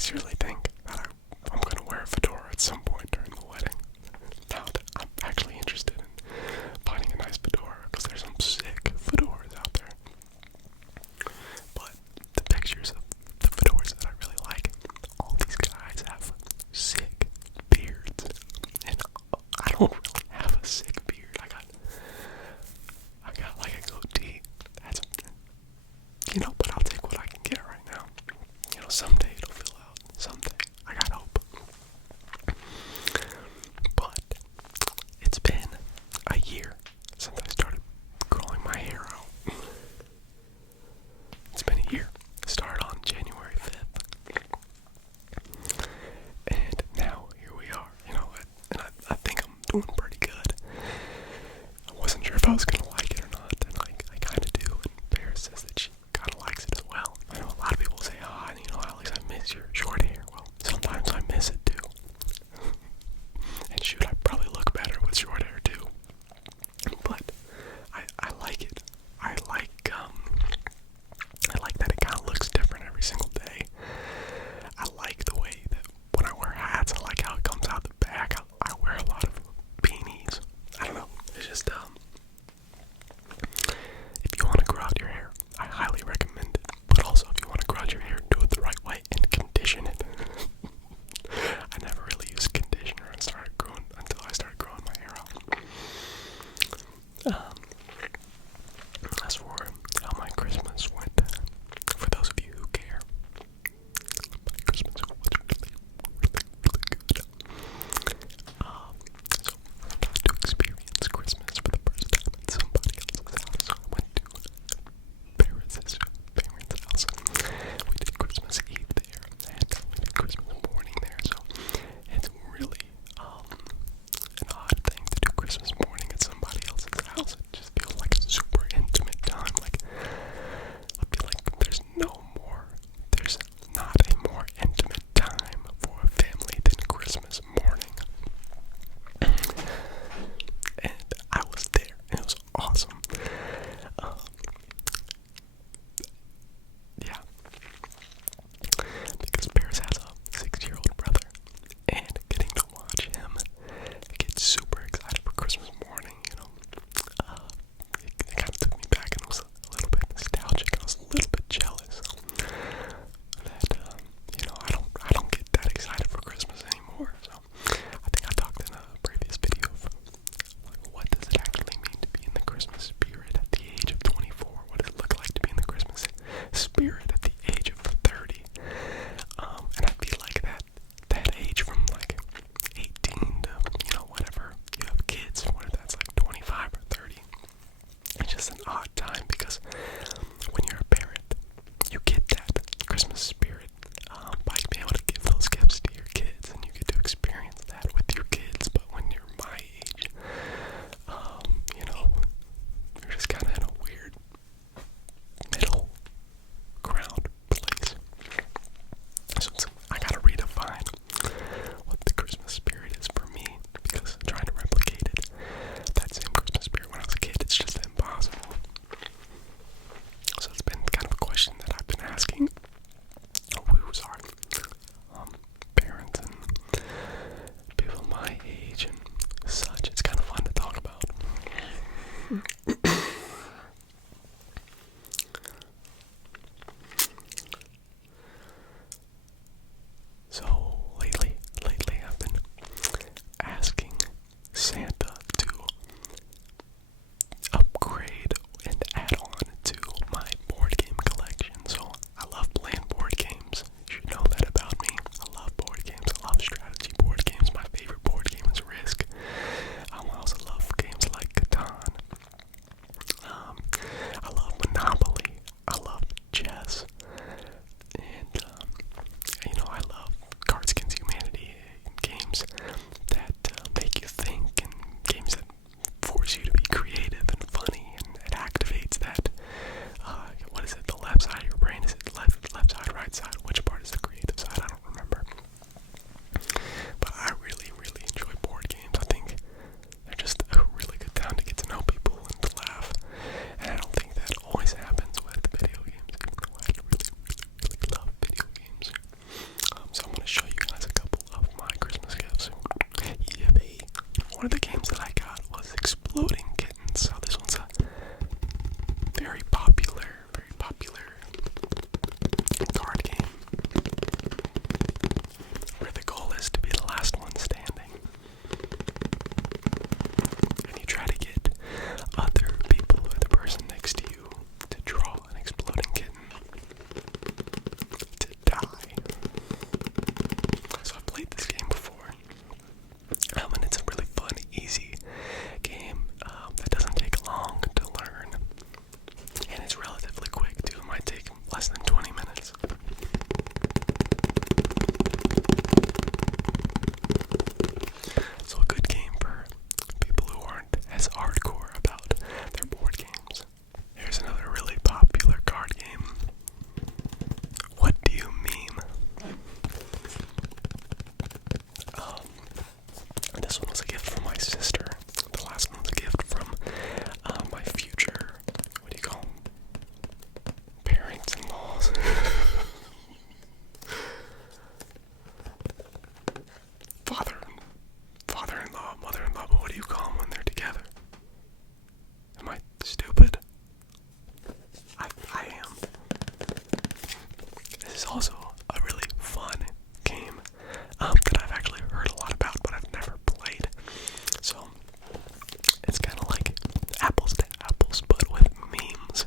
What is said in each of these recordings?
sincerely think that I'm gonna wear a fedora at some point during the wedding. Now that I'm actually interested in finding a nice fedora, because there's some sick fedoras out there. But the pictures of the fedoras that I really like, all these guys have sick beards, and I don't really have a sick beard. I got like a goatee. That's, but I'll take what I can get right now. Someday it'll fill out. Someday. I got hope. But it's been a year since I started growing my hair out. It's been a year. It started on January 5th. And now here we are. And I think I'm doing pretty is also a really fun game that I've actually heard a lot about, but I've never played. So it's kind of like apples to apples, but with memes.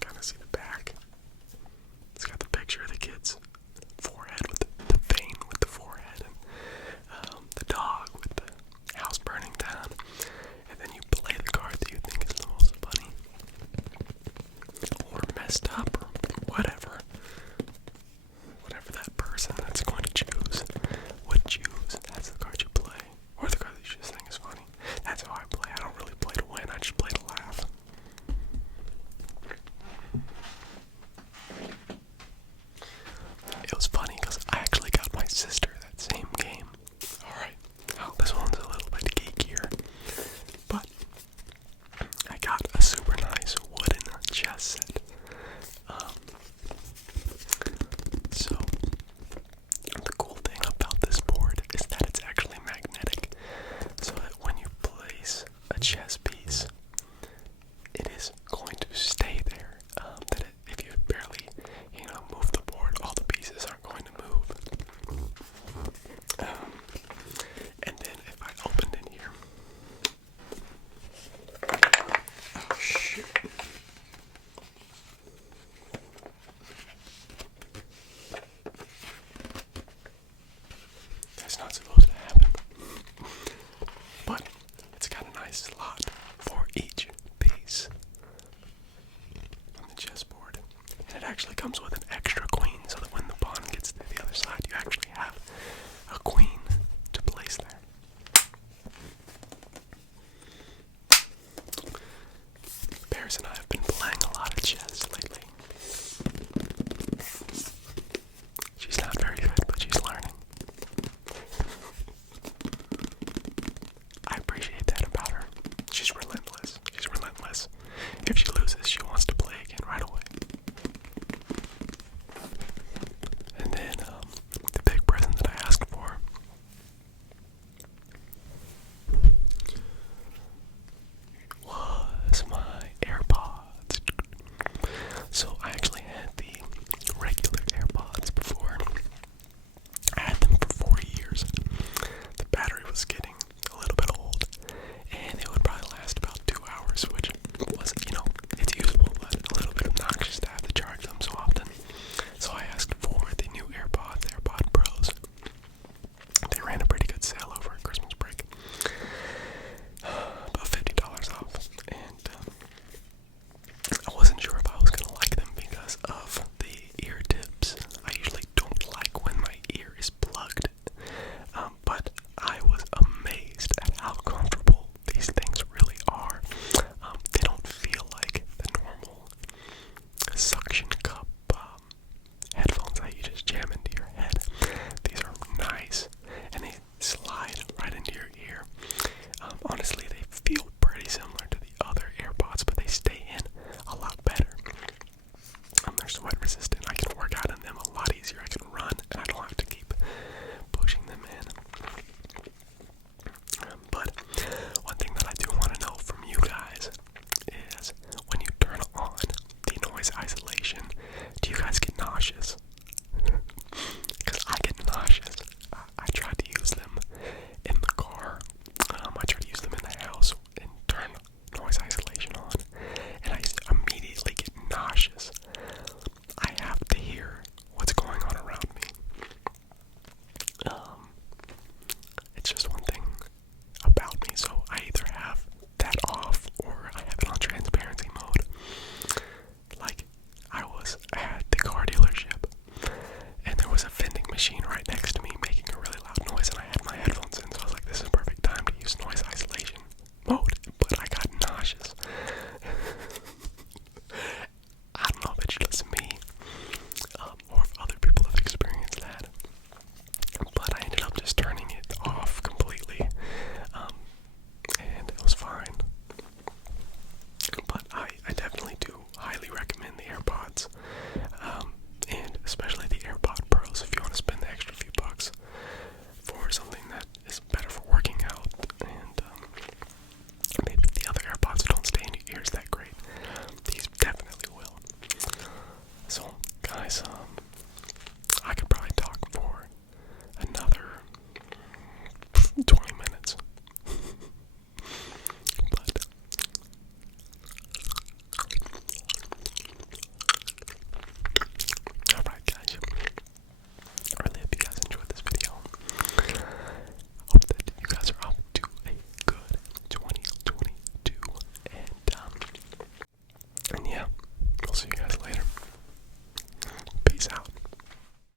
Kind of see the back. It's got the picture of the kid's forehead with the vein with the forehead, and the dog with the house burning down. And then you play the card that you think is the most funny, or messed up, or whatever. Whatever that person that's going to choose would choose. That's the card you play, or the card that you just think is funny. That's how I play. I don't really play to win. I just play to laugh. It was funny because I actually got my sister that same game. Alright, oh, this one's a little bit geekier, but I got a super nice wooden chess set. So, the cool thing about this board is that it's actually magnetic, so that when you place a chess piece, it is going to stay there. If you barely, move the board, all the pieces aren't going to move. And then if I opened in here, oh shoot. That's not supposed to happen. But it's got a nice slot for each piece on the chessboard. And it actually comes with an extra queen, so that when the pawn gets to the other side, you actually have a queen to place there. Paris and I have